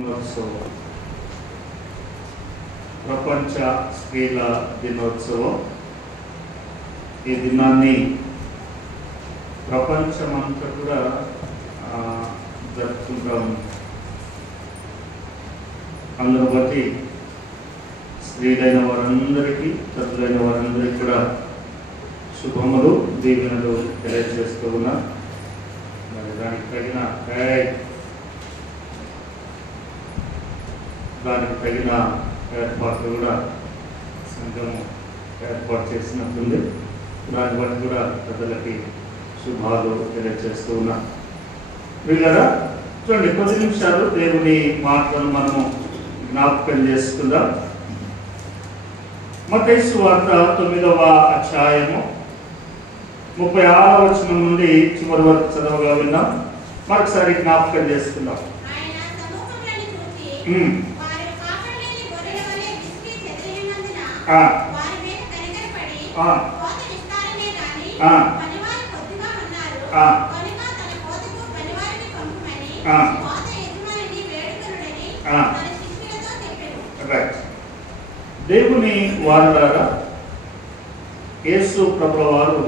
దినోత్సవం, ప్రపంచ స్త్రీల దినోత్సవం. ఈ దినాన్ని ప్రపంచమంతా కూడా జరుపుకుంటాం. అందును బట్టి స్త్రీలైన వారందరికీ, తల్లులైన వారందరికీ కూడా శుభములు, దీవెనలు తెలియజేస్తూ ఉన్నా. మరి దానికి తగిన ఏర్పాట్లు కూడా సంఘం ఏర్పాటు చేసినట్టుంది. దాన్ని బట్టి కూడా పెద్దలకి శుభాలు తెలియజేస్తూ ఉన్నా. వీళ్ళరా చూడండి, కొద్ది నిమిషాలు దేవుని మాటలను మనము జ్ఞాపకం చేసుకుందాం. మత్తయి సువార్త 9వ అధ్యాయము 36వ వచనం నుండి చివరి వరకు చదవగా విన్నాం. మరొకసారి జ్ఞాపకం చేసుకుందాం. దేవుని వారలారా, యేసు ప్రభుల వారు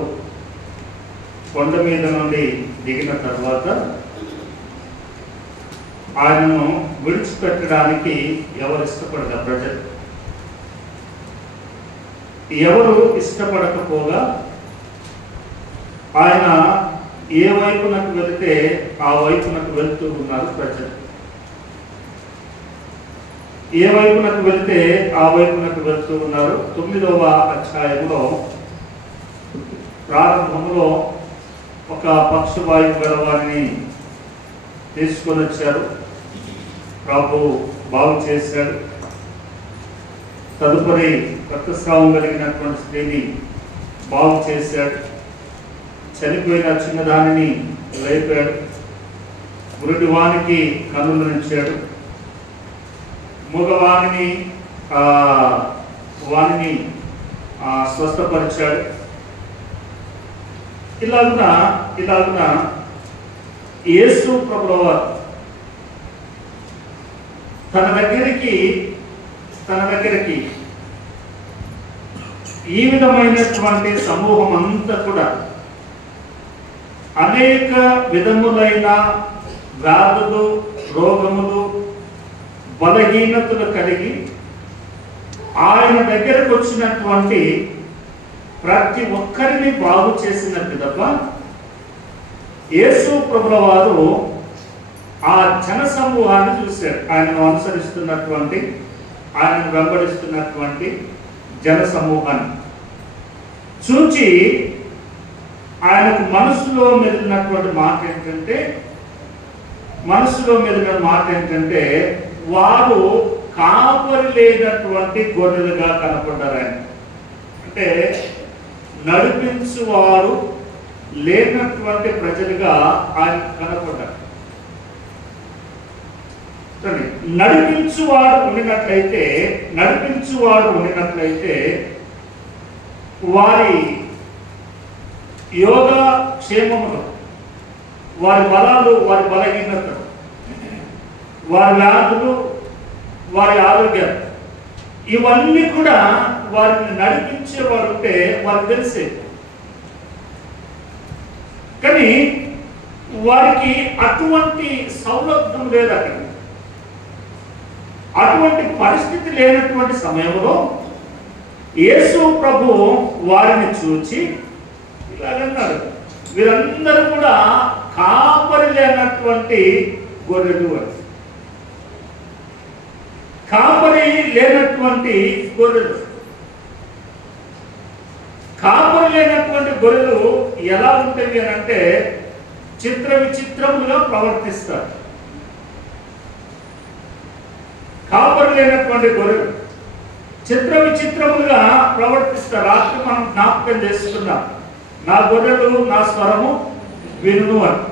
కొండ మీద నుండి దిగిన తర్వాత ఆయనను విడిచిపెట్టడానికి ఎవరు ఇష్టపడగా, ప్రజలు ఎవరు ఇష్టపడకపోగా ఆయన ఏ వైపునకు వెళితే ఆ వైపునకు వెళ్తూ ఉన్నారు ప్రజలు. ఏ వైపునకు వెళితే ఆ వైపునకు వెళ్తూ ఉన్నారు. 9వ అధ్యాయంలో ప్రారంభంలో ఒక పక్షవాయువు గల వారిని తీసుకొని వచ్చారు. ప్రభు బాగు చేశాడు. తదుపరి రక్తస్రావం కలిగినటువంటి స్త్రీని బాగు చేశాడు. చనిపోయిన చిన్నదానిని లేపాడు. గురుడివానికి కన్నులనిచ్చాడు. మూగవాణిని స్వస్థపరిచాడు. ఇలాగున యేసు ప్రభువు తన దగ్గరికి ఈ విధమైనటువంటి సమూహం అంతా కూడా అనేక విధములైన వ్యాధులు, రోగములు, బలహీనతలు కలిగి ఆయన దగ్గరకు వచ్చినటువంటి ప్రతి ఒక్కరిని బాగు చేసినట్టు తప్ప యేసు ప్రభుల వారు ఆ జన సమూహాన్ని చూశాడు. ఆయనను అనుసరిస్తున్నటువంటి, ఆయనను వెంబడిస్తున్నటువంటి జన సమూహాన్ని చూచి ఆయనకు మనసులో మెదిలినటువంటి మాట ఏంటంటే వారు కాపరి లేనటువంటి గొర్రెలుగా కనపడ్డారు. ఆయన అంటే నడిపించువారు లేనటువంటి ప్రజలుగా ఆయన కనపడ్డారు. నడిపించువాడు ఉండినట్లయితే వారి యోగ క్షేమములు, వారి బలాలు, వారి బలహీనతలు, వారి వ్యాధులు, వారి ఆరోగ్యాలు, ఇవన్నీ కూడా వారిని నడిపించేవాడు ఉంటే వారికి తెలిసే. కానీ వారికి అటువంటి సౌలభ్యం లేదు. అక్కడ అటువంటి పరిస్థితి లేనటువంటి సమయంలో యేసు ప్రభు వారిని చూచి ఇలాగన్నాడు, వీరందరూ కూడా కాపరి లేనటువంటి గొర్రెలు అని. కాపరి లేనటువంటి గొర్రెలు ఎలా ఉంటాయి అని అంటే చిత్ర విచిత్రములుగా ప్రవర్తిస్తారు. కాపరి లేనటువంటి గొర్రెలు చిత్ర విచిత్రములుగా ప్రవర్తిస్తారు. రాత్రి మనం జ్ఞాపకం చేసుకున్నాం, నా గొర్రెలు నా స్వరము వినును అని.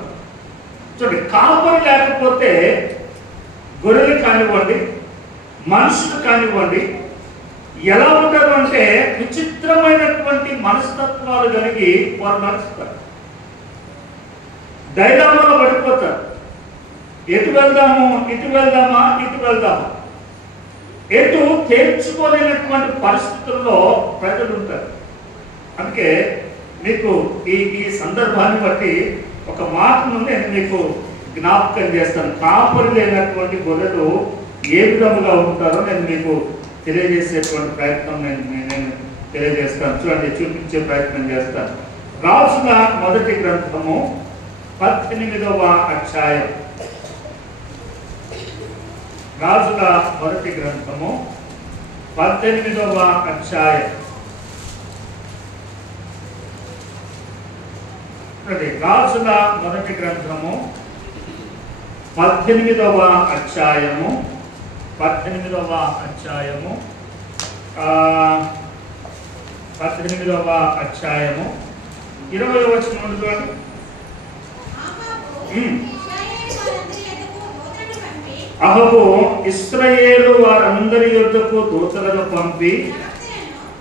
చూడండి, కాపరి లేకపోతే గొర్రెలు కానివ్వండి, మనుషులు కానివ్వండి, ఎలా ఉంటారు అంటే విచిత్రమైనటువంటి మనస్తత్వాలు కలిగి వారు నడుస్తారు. డైలామాలో పడిపోతారు. ఎటు వెళ్దాము, ఇటు వెళ్దామా, ఇటు వెళ్దామా, ఎటు తేల్చుకోలేనటువంటి పరిస్థితుల్లో ప్రజలు ఉంటారు. అందుకే మీకు ఈ సందర్భాన్ని బట్టి ఒక మాటను నేను మీకు జ్ఞాపకం చేస్తాను. కాపరి లేనటువంటి గొర్రెలు ఏ విధముగా ఉంటారో నేను మీకు తెలియజేసేటువంటి ప్రయత్నం నేను తెలియజేస్తాను. చూడండి, చూపించే ప్రయత్నం చేస్తాను. రాజుల మొదటి గ్రంథము 18వ అధ్యాయం. రాజుల మొదటి గ్రంథము 18వ అధ్యాయం. రాజుల మొదటి గ్రంథము 18వ అధ్యాయము 18వ అధ్యాయము 20వ వచనం చూడండి. అహబు ఇశ్రాయేలు వారందరి యొద్దకు దూతలను పంపి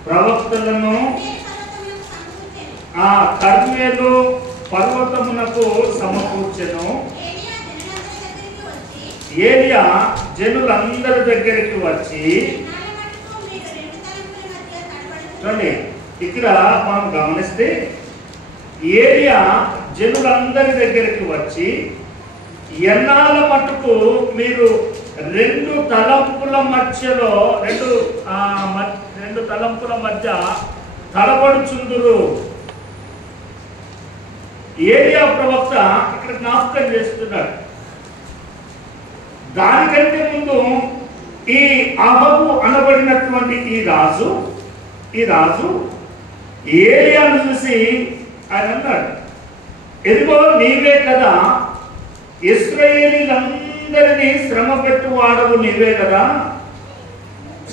ప్రవక్తలను ఆ కర్మేలు పర్వతమునకు సమకూర్చెను. ఏలియా జనులందరి దగ్గరికి వచ్చి, చూడండి ఇక్కడ మనం గమనిస్తే ఏలియా జనులందరి దగ్గరికి వచ్చి, ఎన్నాళ్ళ మట్టుకు మీరు రెండు తలంపుల మధ్యలో రెండు తలంపుల మధ్య తడబడుచుందురు. ఏలియా ప్రవక్త ఇక్కడ జ్ఞాపకం చేస్తున్నాడు. దానికంటే ముందు ఈ అహబు అనబడినటువంటి ఈ రాజు ఏలియాను చూసి ఆయన అన్నాడు, ఎదిగో నీవే కదా, ఇశ్రాయేలీలందరినీ శ్రమ పెట్టువాడవు నీవే కదా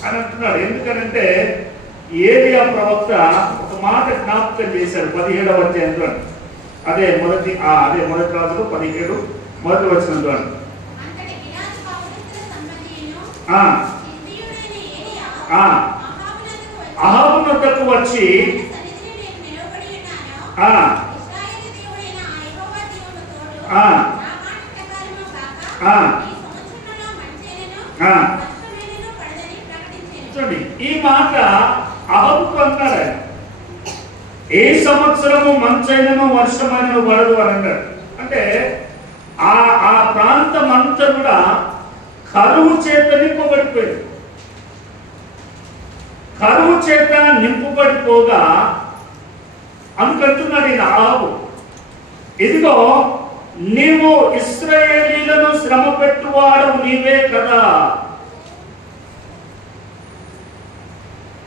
అని అంటున్నాడు. ఎందుకనంటే ఏలియా ప్రవక్త ఒక మాట జ్ఞాపకం చేశాడు 17వ అధ్యాయంలో. అదే మొదటి రాజులు 17 మొదటి వచనంలో అహాబు వద్దకు వచ్చి చూడండి, ఈ మాట అహబుకు అన్నాడు. ఏ సంవత్సరము మంచైనను వర్షమైనను పడదు అని అన్నాడు. అంటే ఆ ప్రాంతం అంతా కూడా కరువు చేత నింపబడిపోయింది. కరువు చేత నింపబడిపోగా అనుకుంటున్నాడు ఈయన అహబు, ఇదిగో నీవు ఇశ్రాయేలీలను శ్రమ పెట్టువాడు నీవే కదా,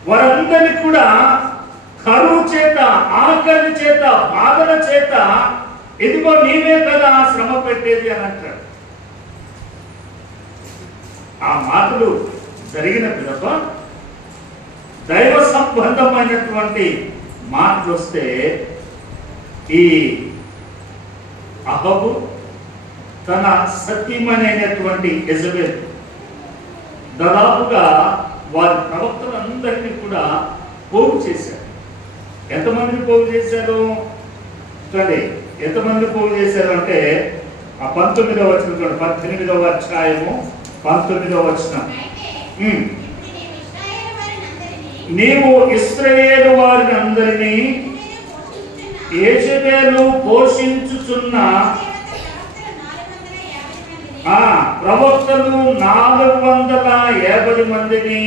వారందరినీ కూడా కరువు చేత, ఆకలి చేత, బాధల చేత ఇదిగో నీవే కదా శ్రమ పెట్టేది అని అంటాడు. ఆ మాటలు జరిగిన పిదప దైవ సంబంధమైనటువంటి మాటలు వస్తే ఈ అహబు తన సతీమణైనటువంటి యెజబెల్ దాదాపుగా వారి ప్రవక్తలందరినీ కూడా పోగు చేశారు. ఎంతమందిని పోగు చేశారు చూడండి, ఎంతమంది పోగు చేశారు అంటే ఆ 19వ వచనం చూడండి, 18వ అధ్యాయము 19వ వచనం. నీవు ఇశ్రాయేలు వారిని అందరినీ యెజబెలు పోషించుచున్న ప్రవక్తలు 450 మందిని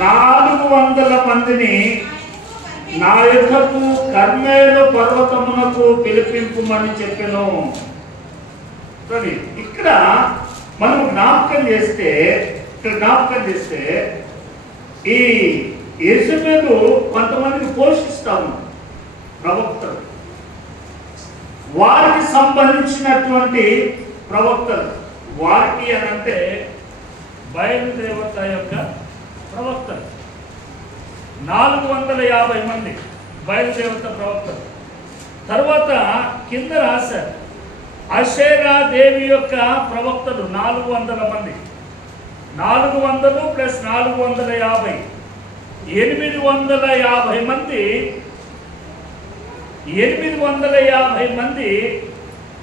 400 మందిని నా యొద్దకు కర్మేలు పర్వతమునకు పిలిపింపుమని చెప్పెను. ఇక్కడ మనం జ్ఞాపకం చేస్తే ఈ యెజబెలు కొంతమందిని పోషిస్తాము ప్రవక్తలు, వారికి సంబంధించినటువంటి ప్రవక్తలు. వారికి అనంటే బయలుదేవత యొక్క ప్రవక్తలు 450 మంది బయలుదేవత ప్రవక్తలు. తర్వాత కింద రాశారు అషేరా దేవి యొక్క ప్రవక్తలు 400 మంది. 400 ప్లస్ 450 850 మంది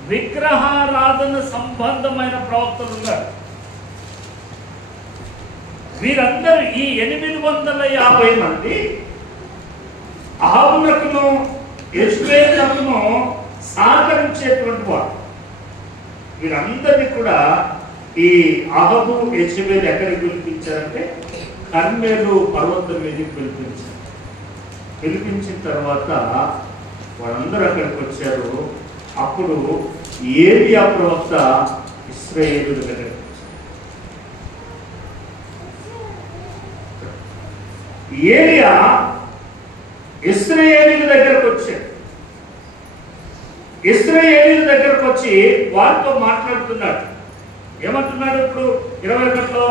విగ్రహారాధన సంబంధమైన ప్రవక్తలు ఉన్నారు. వీరందరూ ఈ 850 మంది అహాబునకును యెజ్బేలునకును సహకరించేటువంటి వారు. వీరందరినీ కూడా ఈ అహాబు యెజ్బేలు ఎక్కడికి పిలిపించారంటే కర్మెలు పర్వతం మీదకి పిలిపించారు. పిలిపించిన తర్వాత వాళ్ళందరూ అక్కడికి వచ్చారు. అప్పుడు ఏలియా ప్రవక్త ఇశ్రాయేలు దగ్గరికి వచ్చారు. ఏలియా ఇశ్రాయేలీయుల దగ్గరకు వచ్చాడు. ఇశ్రాయేలీయుల దగ్గరకు వచ్చి వారితో మాట్లాడుతున్నాడు. ఏమంటున్నాడు? ఇప్పుడు 21లో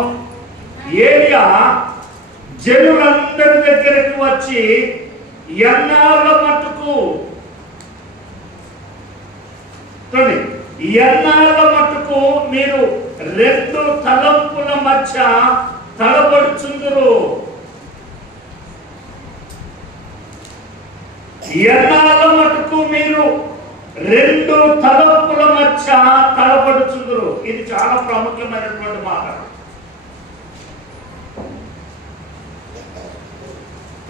ఏలియా జనులందరి దగ్గరికి వచ్చి ఎన్నాళ్ళ మట్టుకు మీరు 2 తలంపుల మధ్య తలబడుచుందురు. ఎన్నాళ్ళ మటుకు మీరు 2 తలంపుల మధ్య తలబడుచుందురు. ఇది చాలా ప్రాముఖ్యమైనటువంటి మాట.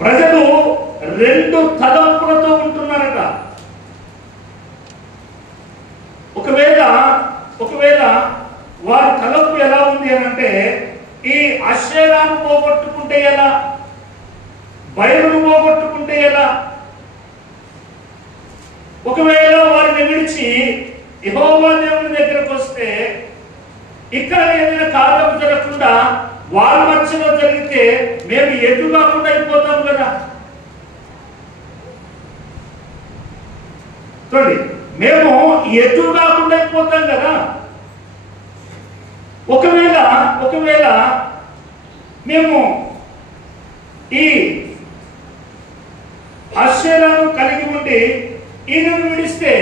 ప్రజలు 2 తలంపులతో ఉంటున్నారట. ఒకవేళ వారి తలంపు ఎలా ఉంది అని అంటే, ఈ అషేరాను పోగొట్టుకుంటే ఎలా, బయలును పోగొట్టుకుంటే ఎలా, ఒకవేళ వారిని విడిచి యెహోవా దేవుని దగ్గరకు వస్తే ఇక్కడ ఏదైనా కార్యం జరగకుండా వారి మధ్యలో జరిగితే మేము ఎటు కాకుండా అయిపోతాం కదా. చూడండి, మేము ఎటు కాకుండా అయిపోతాం కదా. ఒకవేళ మేము ఈ అషేరాను కలిగి ఉండి ఈయనను విడిస్తే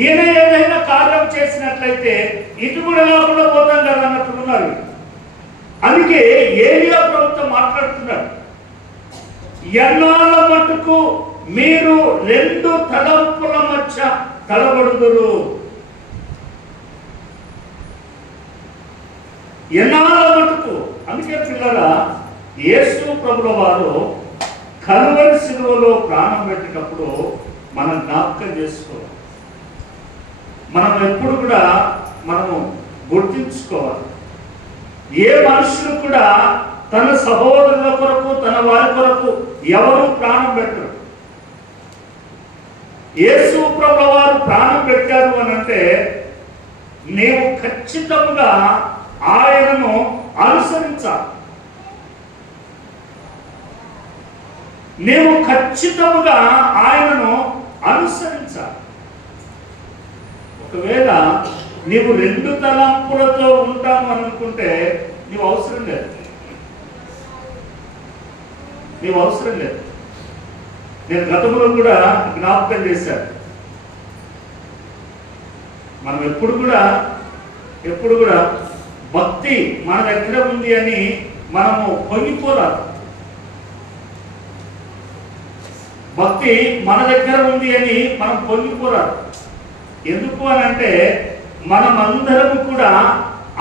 ఈయన ఏదైనా కార్యం చేసినట్లయితే ఇటు కూడా కాకుండా పోతాం కదా అన్నట్టున్నారు. అందుకే ఏలియా ప్రవక్త మాట్లాడుతున్నాడు. ఎన్నాళ్ళ మట్టుకు మీరు 2 తలంపుల మధ్య తలబడుదురు. ఎన్నాళ్ళ మట్టుకు. అందుకే పిల్లరా, యేసు ప్రభుల వారు కల్వరి శిలువలో ప్రాణం పెట్టేటప్పుడు మనం జ్ఞాపకం చేసుకోవాలి. మనం ఎప్పుడు కూడా మనము గుర్తించుకోవాలి. ఏ మనుషులు కూడా తన సహోదరుల కొరకు, తన వారి కొరకు ఎవరు ప్రాణం పెట్టరు. యేసు ప్రభుల వారు ప్రాణం పెట్టారు అని అంటే నీవు ఖచ్చితంగా ఆయనను అనుసరించాలి. నీవు ఖచ్చితంగా ఆయనను అనుసరించాలి. ఒకవేళ నీవు 2 తలంపులతో ఉంటాను అని అనుకుంటే నీవు అవసరం లేదు. నేను గతంలో కూడా జ్ఞాపకం చేశాను. మనం ఎప్పుడు కూడా భక్తి మన దగ్గర ఉంది అని మనము పొంగిపోరాదు. భక్తి మన దగ్గర ఉంది అని మనం పొంగిపోరాదు. ఎందుకు అని అంటే మనమందరము కూడా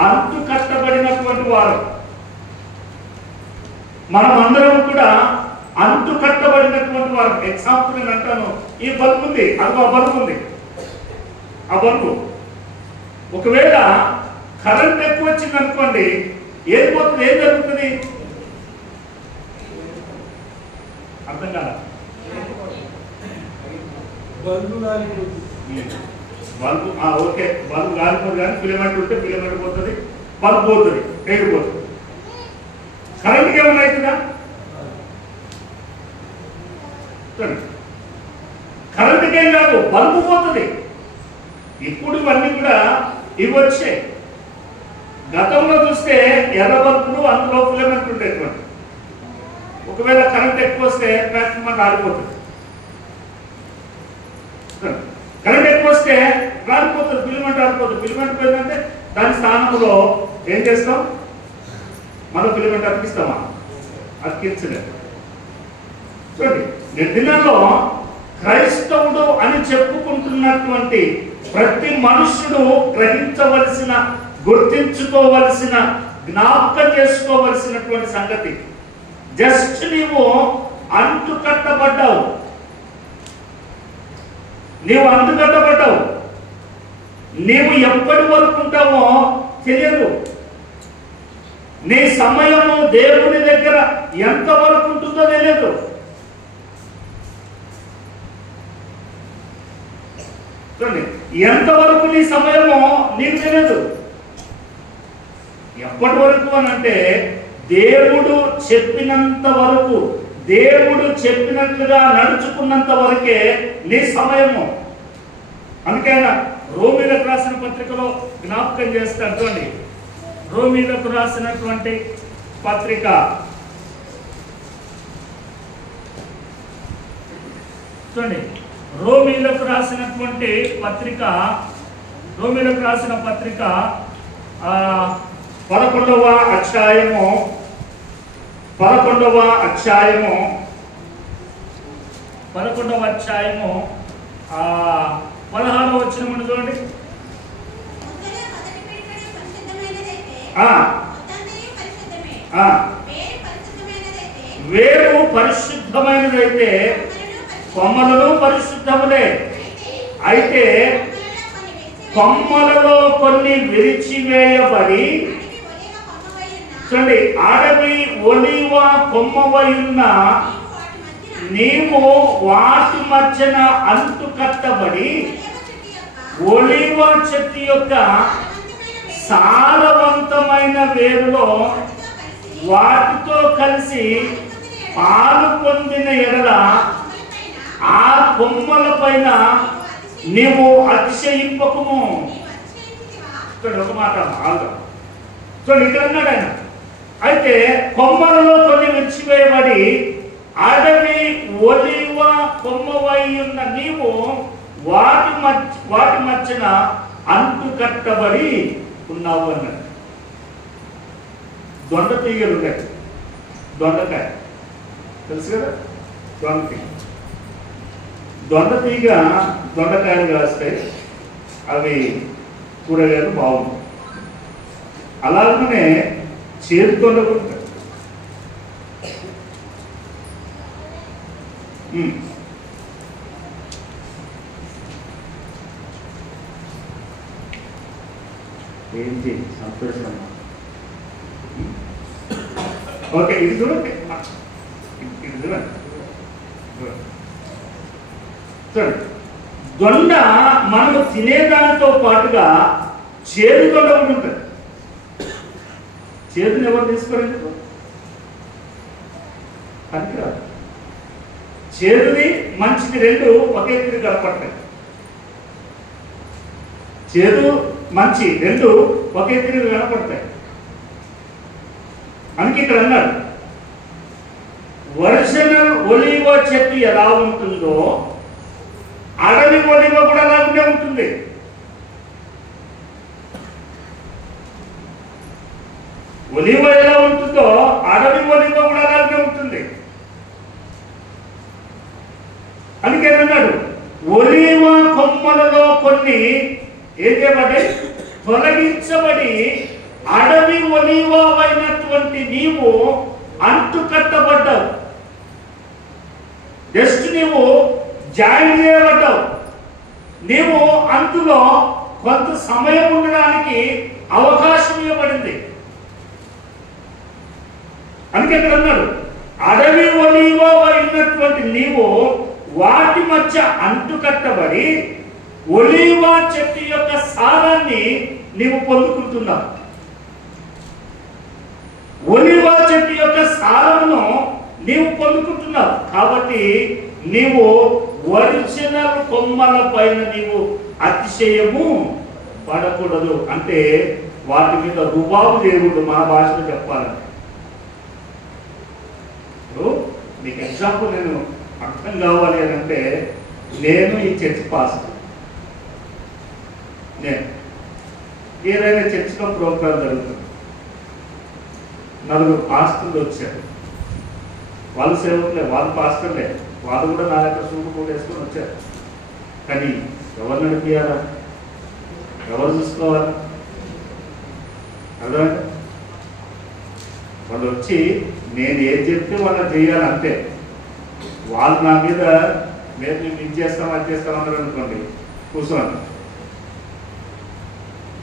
అంటు కట్టబడినటువంటి వారు. మనమందరం కూడా అంటు కట్టబడినటువంటి వారు. ఎగ్జాంపుల్ నేను అంటాను, ఈ బల్బు ఉంది, అదిగో ఆ బల్బు ఉంది. ఆ బల్బు ఒకవేళ కరెంట్ ఎక్కువ వచ్చింది అనుకోండి, ఏం జరుగుతుంది? అర్థం కాదా? బల్బు ఓకే, బల్బు కాలిపోదు, కానీ ఫిలమెంట్ ఉంటే ఫిలమెంట్ పోతుంది, బల్బు పోతుంది, ఎగిరిపోతుంది. కరెంట్కి ఏమైనా అవుతుందా? కరెంట్కి ఏం కాదు, బల్బు పోతుంది. ఇప్పుడు ఇవన్నీ కూడా ఇవి వచ్చాయి. గతంలో చూస్తే ఎర్ర బల్బులు, అందులో ఫిలమెంట్ ఉండేటువంటి. ఒకవేళ కరెంట్ ఎక్కువ వస్తే ట్రాన్స్ఫార్మర్ ఆడిపోతుంది. కరెంట్ ఎక్కువ వస్తే రాలిపోతుంది, ఫిలమెంట్ ఆడిపోతుంది. ఫిలమెంట్ పోయిందంటే దాని స్థానంలో ఏం చేస్తాం? మనం ఫిలమెంట్ అతికిస్తామా? అతికించలేదు. చూడండి, నిర్దినంలో క్రైస్తవుడు అని చెప్పుకుంటున్నటువంటి ప్రతి మనుషుడు గ్రహించవలసిన, గుర్తించుకోవలసిన, జ్ఞాపకం చేసుకోవలసినటువంటి సంగతి. జస్ట్ నీవు అంటు కట్టబడ్డావు, నీవు అంటు కట్టబడ్డావు. నీవు ఎప్పటి వరకు ఉంటావో తెలియదు. నీ సమయము దేవుని దగ్గర ఎంత వరకు ఉంటుందో తెలియదు. ఎంతవరకు నీ సమయమో నీకు తెలియదు. ఎప్పటి వరకు అని అంటే దేవుడు చెప్పినంత వరకు, దేవుడు చెప్పినట్లుగా నడుచుకున్నంత వరకే నీ సమయము. అందుకే రోమీలకు రాసిన పత్రికలో జ్ఞాపకం చేస్తాడు చూడండి. రోమీలకు రాసినటువంటి పత్రిక చూడండి. రోమీలకు రాసినటువంటి పత్రిక, రోమీలకు రాసిన పత్రిక 11వ అధ్యాయము 16వ వచనం చూడండి. వేరు పరిశుద్ధమైనదైతే కొమ్మలలో పరిశుద్ధములే. అయితే కొమ్మలలో కొన్ని విరిచివేయబడి చూడండి, అడవి ఒలివ కొమ్మవై ఉన్న నీవు వాటి మధ్యన అంటు కట్టబడి ఒలివ చెట్టు యొక్క సారవంతమైన వేరులో వాటితో కలిసి పాలు పొందిన ఎడల ఆ కొమ్మల పైన నీవు అతిశయింపకము. ఒక మాట చూడండి, ఇక్కడ అన్నాడు ఆయన. అయితే కొమ్మలలో కొన్ని విడిచివేయబడి అడవి ఒలివ కొమ్మవై ఉన్న నీవు వాటి మధ్యన అంటు కట్టబడి ఉన్నావు అన్నాడు. దొండ తీగలు ఉన్నాయి, దొండకాయ తెలుసు కదా, దొండ తీగ దొండకాయలు కాస్తాయి, అవి కూరగాయలు బాగుంటాయి. అలాగనే చేదు దొండ ఉంటాయి. ఏంటి సంతోషం. ఓకే, ఇది చూడండి, ఇది చూడండి. చూడండి, దొండ మనము తినేదానితో పాటుగా చేదు దొండ ఉంటుంది. చేదుని ఎవరు తీసుకోరండి? పనికిరాదు. చేదుని మంచిది రెండు ఒకే తిరిగి కనపడతాయి. చేదు మంచి రెండు ఒకే తిరిగి కనపడతాయి. అందుకే ఇక్కడ అన్నాడు, ఒరిజినల్ ఒలివ చెట్టు ఎలా ఉంటుందో అడవి ఒలివ కూడా అలాగే ఉంటుంది. ఒలివ ఎలా ఉంటుందో అడవి ఒలివ కూడా అలాగే ఉంటుంది. అందుకే అన్నాడు, ఒలివ కొమ్మలలో కొన్ని ఏం చేయబడి తొలగించబడి అడవి ఒలివ అయినటువంటి నీవు అంటు కట్టబడ్డావు. జస్ట్ నీవు జాయిన్ చేయబడ్డావు. నీవు అంటులో కొంత సమయం ఉండడానికి అవకాశం ఇవ్వబడింది. అందుకే ఇక్కడ అన్నాడు, అడవి ఒలివ అయినటువంటి నీవు వాటి మధ్య అంటు కట్టబడి ఒలివ చెట్టు యొక్క సారాన్ని నీవు పొందుకుంటున్నావు. ఒలివ చెట్టు యొక్క సారమును నీవు పొందుకుంటున్నావు. కాబట్టి నీవు ఒరిజినల్ కొమ్మల పైన నీవు అతిశయము పడకూడదు. అంటే వాటి మీద రుబాబు దేవుడు మన భాషలో చెప్పాలని. మీకు ఎగ్జాంపుల్ నేను అర్థం కావాలి అని అంటే, నేను ఈ చర్చ్ పాస్టర్, నేను ఏదైనా చర్చ్లో ప్రోగ్రాం జరుగుతుంది, నలుగురు పాస్టర్లు వచ్చారు. వాళ్ళు సేవకులే, వాళ్ళు పాస్టర్లే, వాళ్ళు కూడా నా దగ్గర సూపు కూడా వేసుకొని వచ్చారు. కానీ ఎవరు నడిపియాలా? ఎవరు చూసుకోవాలి? అర్థమైందా? వాళ్ళు వచ్చి నేను ఏం చెప్తే వాళ్ళని చేయాలంటే, వాళ్ళు నా మీద మేము ఇది చేస్తాం అది చేస్తాం అన్నారు అనుకోండి, కూర్చోండి,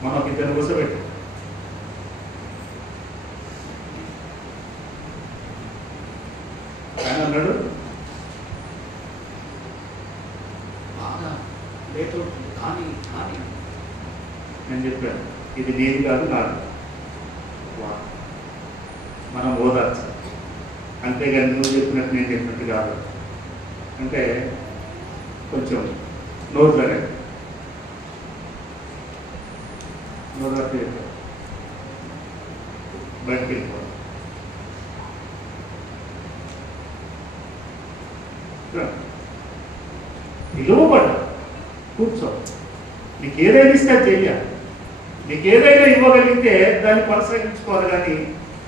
మనం ఇద్దరు కూర్చోబెట్టి ఆయన అన్నాడు లేట్ అవుతుంది కానీ కానీ నేను చెప్పాను ఇది నీది కాదు నాది, మనం ఓదార్చాలి, అంతేగాని నువ్వు చెప్పినట్టు నేను చెప్పినట్టు కాదు అంటే కొంచెం నోరులనే నోరు బయటకు వెళ్ళిపోవాలి. ఇవ్వబడ్డా కూర్చో, నీకు ఏదైనా ఇస్తే చెయ్యాలి, నీకు ఏదైనా ఇవ్వగలిగితే దాన్ని కొనసాగించుకోవాలి, కానీ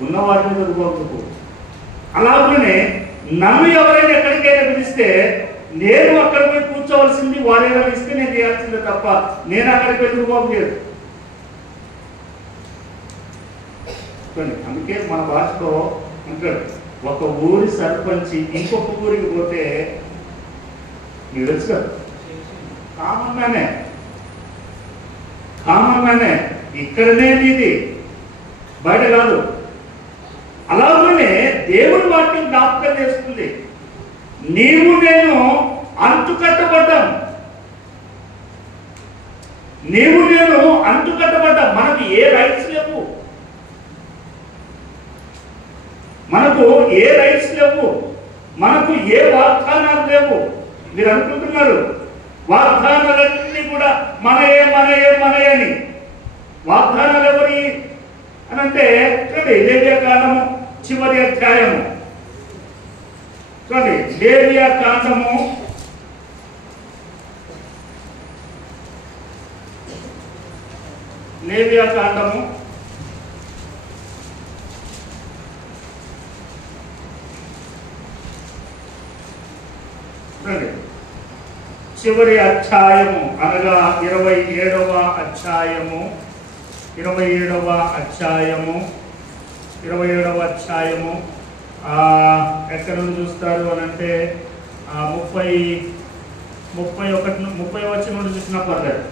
ఉన్నవారి మీద రుబాబుకు. అలాగనే నన్ను ఎవరైనా ఎక్కడికైనా పిలిస్తే నేను అక్కడ పోయి కూర్చోవలసింది, వారేమైనా ఇస్తే నేను చేయాల్సిందే తప్ప నేను అక్కడికి వెళ్ళి రుబాబు లేదు. అందుకే మన భాషలో అంటాడు, ఒక ఊరి సర్పంచి ఇంకొక ఊరికి పోతే మీకు తెలుసు కదా, కామన్ మ్యానే ఇక్కడనే ఇది బయట కాదు. అలాగనే దేవుడి వాక్యం జ్ఞాపకం చేస్తుంది, నీవు నేను అంటుకట్టబడ్డాం, నీవు నేను అంటుకట్టబడ్డాం. మనకు ఏ రైట్స్ లేవు, మనకు ఏ రైట్స్ లేవు, మనకు ఏ వాగ్దానాలు లేవు. మీరు అనుకుంటున్నారు వాగ్దానాలన్నీ కూడా మనయే మనయే మనయే అని. వాగ్దానాలు ఎవరి అని అంటే చూడండి, లేవియాకాండము చివరి అధ్యాయము చూడండి, లేవియాకాండము చివరి అధ్యాయము అనగా 27వ అధ్యాయము 27వ అధ్యాయము ఎక్కడ నుండి చూస్తారు అని అంటే 30 వచ్చి నుండి చూసినా పర్లేదు.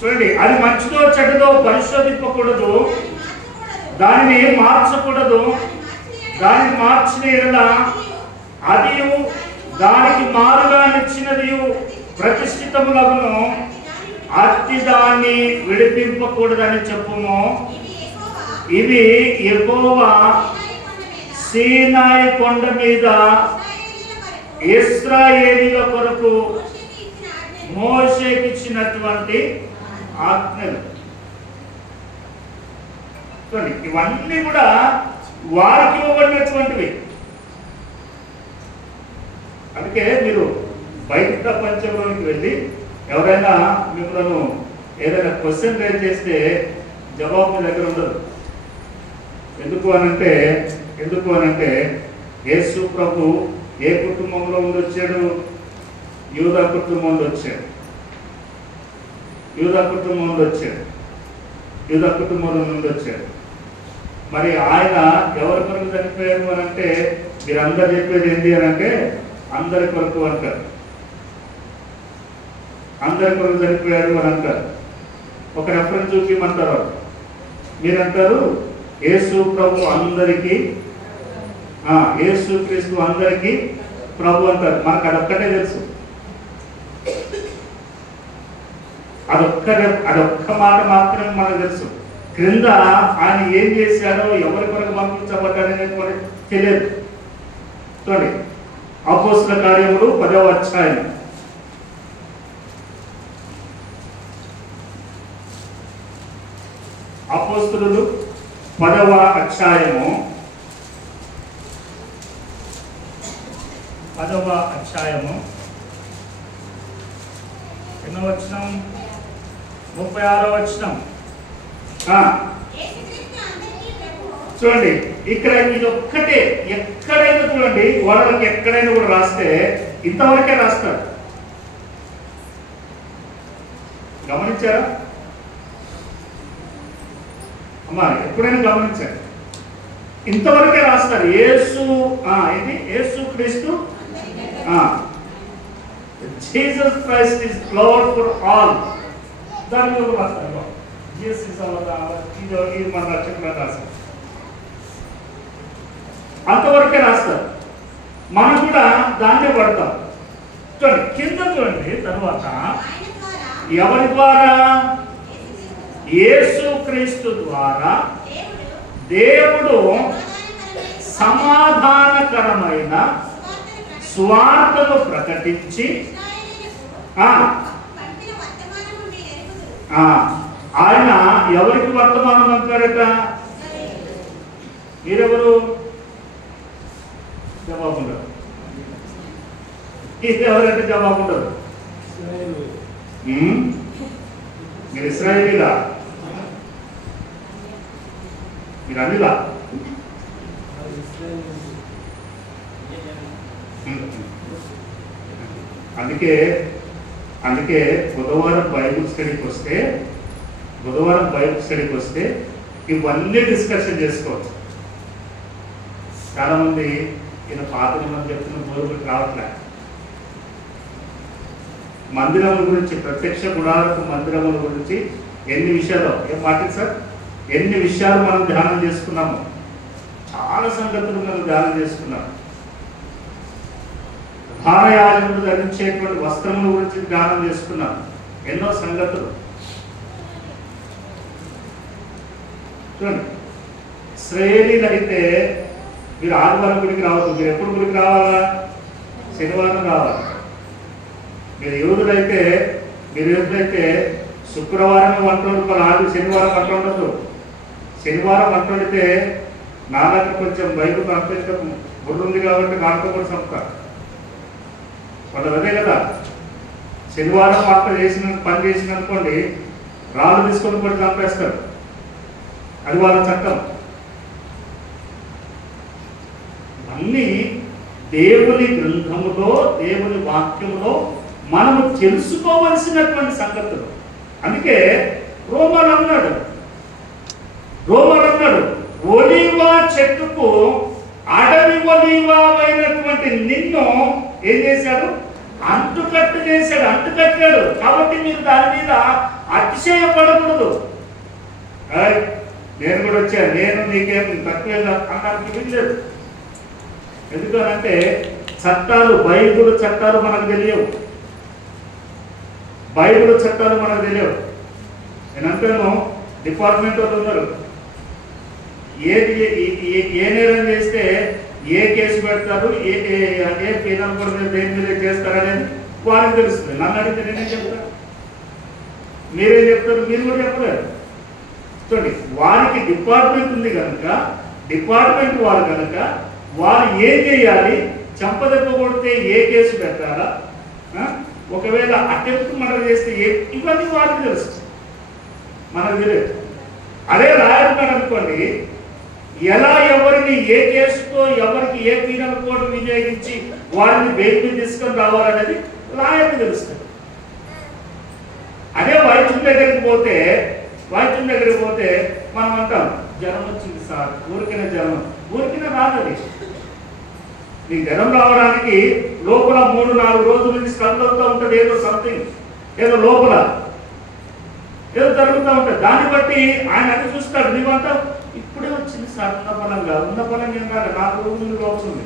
చూడండి, అది మంచిదో చెడ్డదో పరిశోధింపకూడదు, దానిని మార్చకూడదు. దానిని మార్చిన ఎడల అది దానికి మారుగా నిచ్చినది ప్రతిష్ఠితములగును, అట్టి దాన్ని విడిపింపకూడదని చెప్పుము. ఇవి యెహోవా సీనాయి కొండ మీద ఇశ్రాయేలీయుల కొరకు మోషేకి ఇచ్చినటువంటి ఆజ్ఞలు. ఇవన్నీ కూడా వారికి ఇవ్వబడినటువంటివి. అందుకే మీరు బయట ప్రపంచంలోకి వెళ్ళి ఎవరైనా మిమ్మల్ని ఏదైనా క్వశ్చన్ రేజ్ చేస్తే జవాబు మీ దగ్గర ఉండదు. ఎందుకు అనంటే యేసు ప్రభు ఏ కుటుంబంలో ఉండి వచ్చాడు? యూదా కుటుంబం నుండి వచ్చాడు. మరి ఆయన ఎవరి కొరకు చనిపోయారు అనంటే మీరందరూ చెప్పేది ఏంటి అనంటే అందరి కొరకు అంటారు. అందరి కొరకు చనిపోయారు అని అంటారు. ఒక రెఫరెన్స్ చూపించమంటారు. మీరంటారు యేసు ప్రభు అందరికీ, యేసు క్రీస్తు అందరికీ ప్రభు అంటారు. మనకు అదొక్కటే తెలుసు. అదొక్క మాట మాత్రమే మనకు తెలుసు. క్రింద ఆయన ఏం చేశాడో, ఎవరి కొరకు పంపించబడ్డాడనేది మనకు తెలియదు. చూడండి, అపోస్తల కార్యములు 10వ అధ్యాయం అపోస్తలులు 10వ అధ్యాయము ఎన్నో వచనం? 36వ వచనం. చూడండి, ఇక్కడ ఇది ఒక్కటే. ఎక్కడైనా చూడండి, వాళ్ళకి ఎక్కడైనా కూడా రాస్తే ఇంతవరకే రాస్తారు. గమనించారా అమ్మా? ఎప్పుడైనా గమనించారు, ఇంతవరకే రాస్తారు. యేసు ఇది యేసు క్రీస్తు, Jesus Christ is lord for all. దాని మీద రాస్తారు. జీసస్ ఇస్ ఇది మన రక్షకుడు రాస్తారు. అంతవరకే రాస్తారు. మనం కూడా దాన్నే పడతాం. చూడండి కింద చూడండి. తర్వాత ఎవరి ద్వారా? యేసు క్రీస్తు ద్వారా దేవుడు సమాధానకరమైన సువార్తను ప్రకటించి ఆయన ఎవరికి వర్తమానం పంపారట? మీరెవరు? జవాబు ఉండదు. ఇది ఎవరంటే జవాబు ఉండదు. మీరు ఇశ్రాయేలీలా? మీరు అన్నిలా? అందుకే బుధవారం బైబుల్ స్టడీకి వస్తే ఇవన్నీ డిస్కషన్ చేసుకోవచ్చు. చాలా మంది ఈయన పాత నిబంధన చెప్తున్న బోధకులకు రావట్లే. మందిరముల గురించి, ప్రత్యక్ష గుడాలకు మందిరముల గురించి ఎన్ని విషయాలు, ఏం మాట్లాడు సార్, ఎన్ని విషయాలు మనం ధ్యానం చేసుకున్నాము. చాలా సంగతులు మనం ధ్యానం చేసుకున్నాము. భారయాజకుడు ధరించేటువంటి వస్త్రముల గురించి ధ్యానం చేసుకున్నాం. ఎన్నో సంగతులు చూడండి. శ్రేణీలు అయితే మీరు ఆదివారం గుడికి రావద్దు. మీరు ఎప్పుడు గుడికి రావాలా? శనివారం రావాలి. మీరు యూదులైతే శుక్రవారం వంట వండుకోవాలి, శనివారం వంట ఉండదు. శనివారం వంట వండితే నాన్నకి కొంచెం బైబుల్ అంత బుర్ర ఉంది కాబట్టి నాన్నతో కూడా చంపుతారు. వాళ్ళు అదే కదా, శనివారం వంట పని చేసిననుకోండి, రాళ్ళు తీసుకొని కూడా చంపేస్తారు. అది వాళ్ళ చట్టం. అన్నీ దేవుని గ్రంథములో, దేవుని వాక్యములో మనము తెలుసుకోవలసినటువంటి సంగతులు. అందుకే రోమన్ అన్నాడు ఒలీవా చెట్టుకు అడవి ఒలీవా అయినటువంటి నిన్ను ఏం చేశాడు? అంటుకట్టాడు. కాబట్టి మీరు దాని మీద అతిశయపడకూడదు. నేను కూడా వచ్చాను, నేను నీకేం తక్కువ అనడానికి వీల్లేదు. ఎందుకనంటే చట్టాలు, బైబిల్ చట్టాలు మనకు తెలియవు. నేను అంటాను, డిపార్ట్మెంట్ వాళ్ళు ఉన్నారు, ఏ నేరం చేస్తే ఏ కేసు పెడతారు, ఏ పీనల్ కూడా దేని మీద చేస్తారనేది వారికి తెలుస్తుంది. నన్ను అడిగితే నేనేం చెప్తాను, మీరేం చెప్తారు? మీరు కూడా చెప్పలేరు. చూడండి, వారికి డిపార్ట్మెంట్ ఉంది కనుక, డిపార్ట్మెంట్ వారు కనుక వారు ఏం చేయాలి, చెంపదెబ్బ కొడితే ఏ కేసు పెట్టాలా, ఒకవేళ అటెంప్ట్ మర్డర్ చేస్తే ఇవన్నీ వారికి తెలుసు, మనకు తెలియదు. అదే లాయర్ అనుకోండి, ఎలా ఎవరిని ఏ కేసుతో ఎవరికి ఏ పీనల్ కోడ్ వినియోగించి వారిని బెయిల్ మీద తీసుకొని రావాలనేది లాయర్కి తెలుస్తుంది. అదే వైద్యుని దగ్గరికి పోతే మనం అంటాం, జ్వరం వచ్చింది సార్, ఊరికైనా రాదది. నీకు జ్వరం రావడానికి లోపల 3-4 రోజుల నుంచి స్ట్రగుల్ అవుతూ ఉంటుంది. ఏదో సంథింగ్, ఏదో లోపల ఏదో జరుగుతూ ఉంటుంది. దాన్ని బట్టి ఆయన అది చూస్తాడు. నీవంతా ఇప్పుడే వచ్చింది సార్, ఉన్న బలంగా ఏం కాదు, 4 రోజుల ముందు వస్తుంది.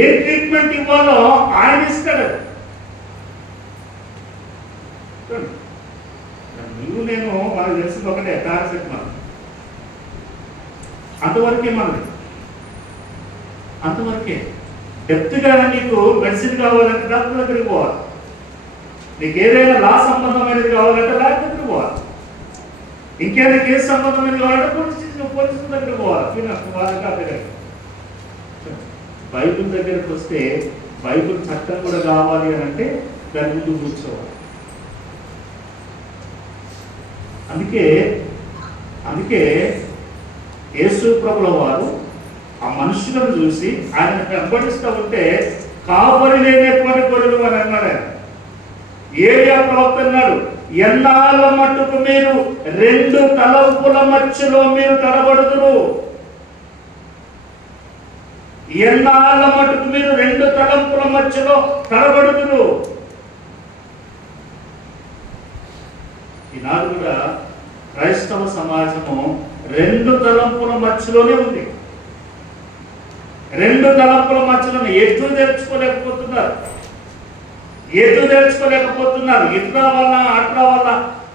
ఏ ట్రీట్మెంట్ ఇవ్వాలో ఆయన ఇస్తాడు. నువ్వు నేను మనకు తెలిసింది ఒకటే, పారాసెటమాల్. అంతవరకే. డెప్త్గా నీకు మెడిసిన్ కావాలంటే డాక్టర్ దగ్గరికి పోవాలి. నీకు ఏదైనా లా సంబంధమైనది కావాలంటే లా దగ్గరికి పోవాలి. ఇంకేందుకు ఏ సంబంధమైన వాళ్ళంటే పోలీసుల దగ్గర పోవాలి, వాళ్ళకి అక్కడ. బైబిల్ దగ్గరకు వస్తే బైబిల్ చట్టం కూడా కావాలి అని అంటే దాని ముందు కూర్చోవాలి. అందుకే యేసు ప్రభుల వారు ఆ మనుషులను చూసి ఆయన వెంబడిస్తూ ఉంటే కాపరి లేనటువంటి గొర్రెలు అని అన్నాడు. ఆయన ఏలియా ప్రవక్త అన్నాడు, ఎన్నాళ్ళ మట్టుకు మీరు 2 తలంపుల మధ్యలో మీరు తడబడుదురు. ఎన్నాళ్ళ మట్టుకు మీరు 2 తలంపుల మధ్యలో తడబడుదురు. ఈనాడు కూడా క్రైస్తవ సమాజము 2 తలంపుల మధ్యలోనే ఉంది. 2 తలంపుల మధ్యలోనే ఎటు తెచ్చుకోలేకపోతున్నారు. ఇట్లా వల్ల అట్లా వల్ల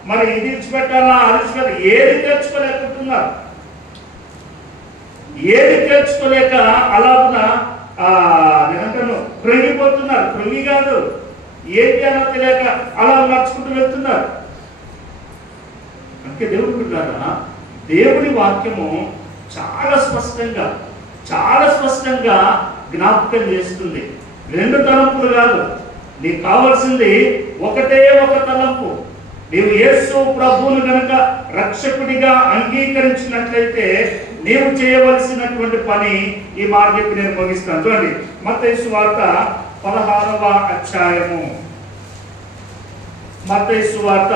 మరి ఇది ఇచ్చిపెట్టాలా అది ఇచ్చిపెట్టాలి, ఏది తెచ్చుకోలేకపోతున్నారు. ఏది తెచ్చుకోలేక అలాగున నేనంటాను కృంగిపోతున్నారు. కృంగి కాదు, ఏది అలా తెలియక అలా నడుచుకుంటూ వెళ్తున్నారు. అందుకే దేవుడు బిడ్డలారా, దేవుని వాక్యము చాలా స్పష్టంగా జ్ఞాపకం చేస్తుంది. 2 తలంపులు కాదు, నీకు కావాల్సింది ఒకటే ఒక తలంపు. నీవు యేసు ప్రభువును గనక రక్షకుడిగా అంగీకరించినట్లయితే నీవు చేయవలసినటువంటి పని ఈ మాట చెప్పి నేను ముగిస్తాను. చూడండి, మత్తయి సువార్త 16వ అధ్యాయము. మత్తయి సువార్త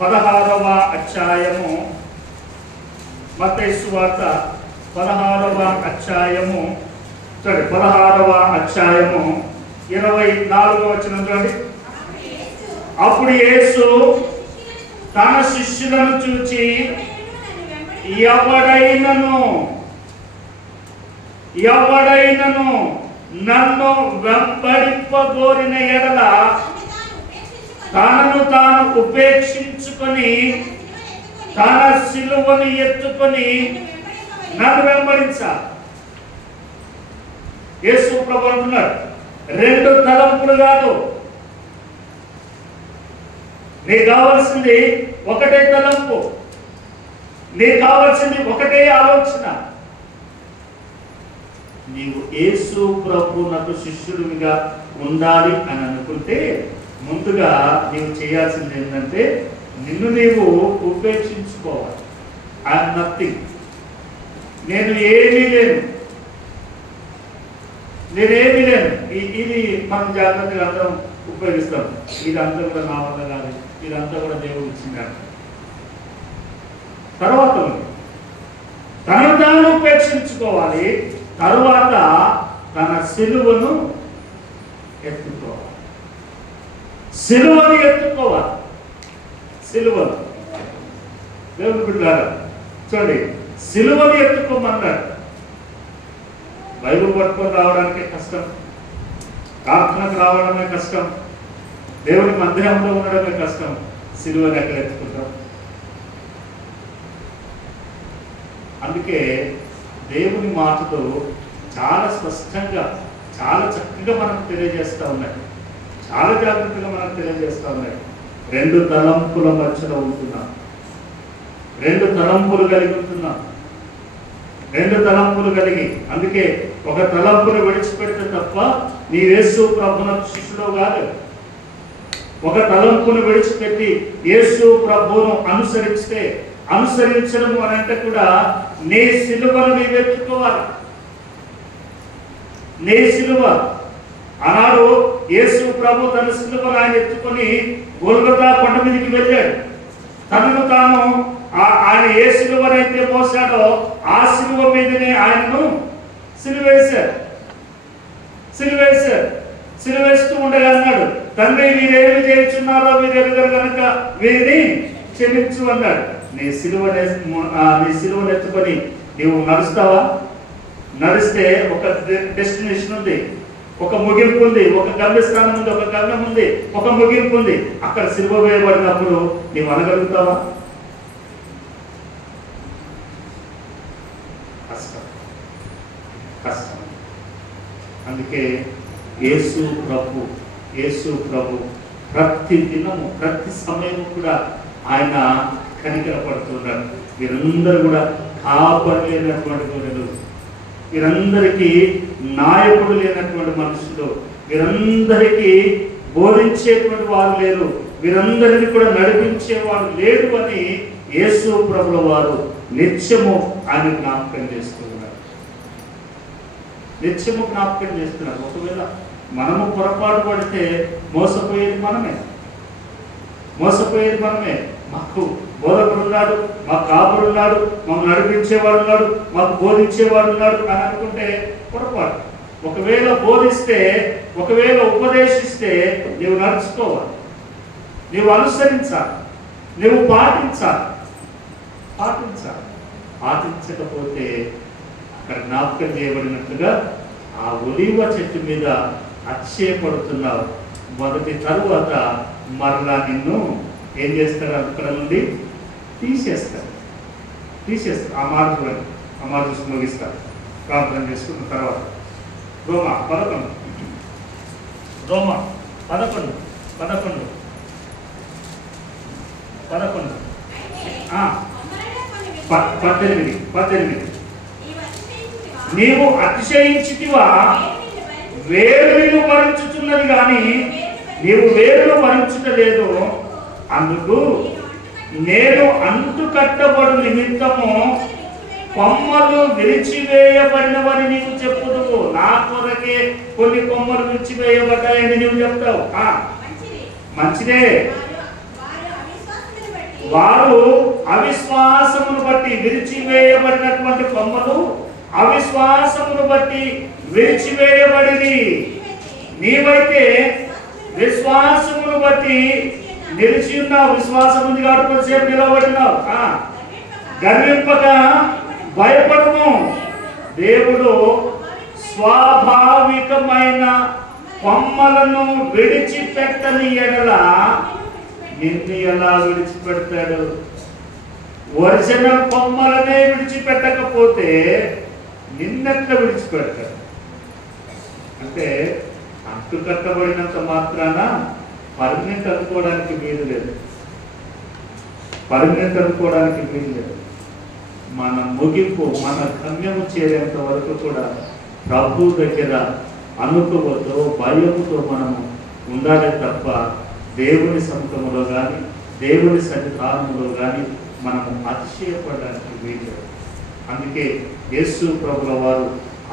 16వ అధ్యాయము. మత్తయి సువార్త 16వ అధ్యాయము. చూడండి, 16వ అధ్యాయము 24వ వచనం చూడండి. అప్పుడు యేసు తన శిష్యులను చూచి, ఎవడైనను నన్ను వెంబడింపగోరిన ఎడల తనను తాను ఉపేక్షించుకొని తన సిలువను ఎత్తుకొని నన్ను వెంబడించాలి. యేసు ప్రభువు అంటున్నాడు, 2 తలంపులు కాదు, నీకు కావాల్సింది ఒకటే తలంపు, నీకు కావాల్సింది ఒకటే ఆలోచన. నీవు యేసు ప్రభువునకు శిష్యుడిగా ఉండాలి అని అనుకుంటే ముందుగా నీవు చేయాల్సింది ఏంటంటే నిన్ను నీవు ఉపేక్షించుకోవాలి. ఐఎమ్ నథింగ్, నేనేమీ లేను. ఇది మనం జాగ్రత్తగా అందరం ఉపయోగిస్తాం. ఇదంతా కూడా నా వల్ల కాదు, ఇదంతా కూడా దేవుడు ఇచ్చింది. తర్వాత తనను తాను ఉపేక్షించుకోవాలి. తరువాత తన సిలువను ఎత్తుకోవాలి. దేవుడు బిడ్డలారా, చూడండి, సిలువను ఎత్తుకోమన్నాడు. బైబిల్ పట్టుకొని రావడానికే కష్టం, ప్రార్థనకు రావడమే కష్టం, దేవుని మందిరంలో ఉండడమే కష్టం. సిలువను ఎక్కడ ఎత్తుకుంటాం? అందుకే దేవుని మాటలు చాలా స్పష్టంగా, చాలా చక్కగా మనకు తెలియజేస్తూ ఉన్నాయి, చాలా జాగ్రత్తగా మనకు తెలియజేస్తూ ఉన్నాయి. 2 తలంపుల మధ్యలో ఉంటున్నాం, 2 తలంపులు కలిగి ఉంటున్నాం. 2 తలంపులు కలిగి, అందుకే ఒక తలంపును విడిచిపెడితే తప్ప నీ యేసు ప్రభువునకు శిష్యుడు కాదు. ఒక తలంపును విడిచిపెట్టి యేసు ప్రభువును అనుసరించడము అని అంటే కూడా నీ సిలువను నీవు ఎత్తుకోవాలి. నీ సిలువ ఆనాడు యేసు ప్రభు తన సిలువను ఆయన ఎత్తుకొని గొల్గొతా కొండ మీదకి వెళ్ళాడు. తనను తాను ఆయన ఏ సిలువనైతే మోసాడో ఆ సిలువ మీదనే ఆయనను సిలువేస్తూ ఉండగా అన్నాడు, తండ్రి వీరేమి చేయుచున్నారో మీరు ఎరుగరు కనుక వీరిని క్షమించు అన్నాడు. నీ సిలువను ఎత్తుకొని నీవు నడుస్తావా? నడిస్తే ఒక డెస్టినేషన్ ఉంది, ఒక ముగింపు ఉంది, ఒక గమ్యస్థానం ఉంది, ఒక గమ్యం ఉంది, ఒక ముగింపు ఉంది. అక్కడ సిలువ వేయబడినప్పుడు నీవు అనగలుగుతావా? కష్టం. అందుకే యేసు ప్రభు ప్రతి దినము, ప్రతి సమయము కూడా ఆయన కనికరపడుతున్నారు. వీరందరూ కూడా కాపరి లేనటువంటి గొర్రెలు, వీరందరికీ నాయకుడు లేనటువంటి మనుషులు, వీరందరికీ బోధించేటువంటి వారు లేరు, వీరందరినీ కూడా నడిపించేవారు లేరు అని యేసు ప్రభుల వారు నిత్యము ఆయన జ్ఞాపకం చేస్తున్నారు. నిత్యము జ్ఞాపకం చేస్తున్నారు. ఒకవేళ మనము పొరపాటు పడితే మోసపోయేది మనమే. మాకు బోధకుడు ఉన్నాడు, మాకు కాపుడు ఉన్నాడు, మమ్మల్ని నడిపించేవాడు ఉన్నాడు, మాకు బోధించేవాడు ఉన్నాడు అని అనుకుంటే పొరపాటు. ఒకవేళ బోధిస్తే, ఒకవేళ ఉపదేశిస్తే నీవు నడుచుకోవాలి, నీవు అనుసరించాలి, నువ్వు పాటించకపోతే అక్కడ జ్ఞాపకం చేయబడినట్లుగా ఆ ఒలీవ చెట్టు మీద అతిశయపడుతున్నావు. మొదటి తరువాత మరలా నిన్ను ఏం చేస్తారు? అక్కడ నుండి తీసేస్తారు. ఆ మాట చూసి ముగిస్తారు. ప్రార్థన చేసుకున్న తర్వాత రోమా 11 18 నీవు అతిశయించితివా? వేరును భరించుతున్నది కానీ నీవు వేరును భరించుటలేదు. అందుకు నేను అంటు కట్టబడు నిమిత్తము కొమ్మలు విరిచివేయబడినవని నీవు చెప్పుదువు. నా కొరకే కొన్ని కొమ్మలు విరిచివేయబడ్డాయని నీవు చెప్తావు. మంచిదే. వారు అవిశ్వాసమును బట్టి విరిచివేయబడినటువంటి కొమ్మలు అవిశ్వాసమును బట్టి విరిచివేయబడినవి. నీవైతే విశ్వాసమును బట్టి నిలిచి ఉన్నావు. విశ్వాసం ఉంది కాబట్టి కొంతసేపు నిలబడినావు. గర్వింపక భయపడము. దేవుడు స్వాభావికమైన కొమ్మలను విడిచిపెట్టని ఎడల నిన్ను ఎలా విడిచిపెడతాడు? ఒరిజినల్ కొమ్మలనే విడిచిపెట్టకపోతే నిన్నెట్లా విడిచిపెడతాడు? అంటే అంటు కట్టబడినంత మాత్రాన పర్మనెంట్ అనుకోవడానికి వీలు లేదు. మన ముగింపు, మన గమ్యము చేరేంత వరకు కూడా ప్రభు దగ్గర అనుకువతో భయముతో మనము ఉండాలి తప్ప దేవుని సముఖంలో కానీ దేవుని సన్నిధానంలో కానీ మనము అతిశయపడడానికి వీలు. అందుకే యేసు ప్రభుల వారు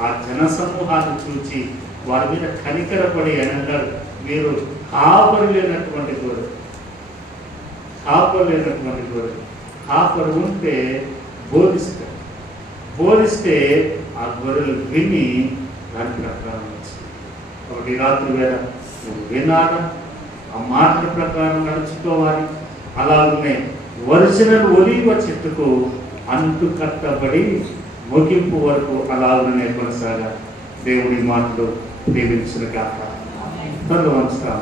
ఆ జన సమూహాన్ని చూచి వారి మీద కనికరపడి అని అన్నాడు, మీరు కాపరి లేనటువంటి గొర్రె. కాపరి ఉంటే బోధిస్తే ఆ గొర్రెలు విని దాని ప్రకారం వచ్చింది. ఒకటి రాత్రి వేళ నువ్వు వినాలా, ఆ మాటల ప్రకారం నడుచుకోవాలి. అలాగనే ఒరిజినల్ ఒలీవ చెట్టుకు అంటు కట్టబడి ముగింపు వరకు అలాగనే కొనసాగాలి. దేవుడి మాటలు దీవించును గాక. తల వంచుతాం.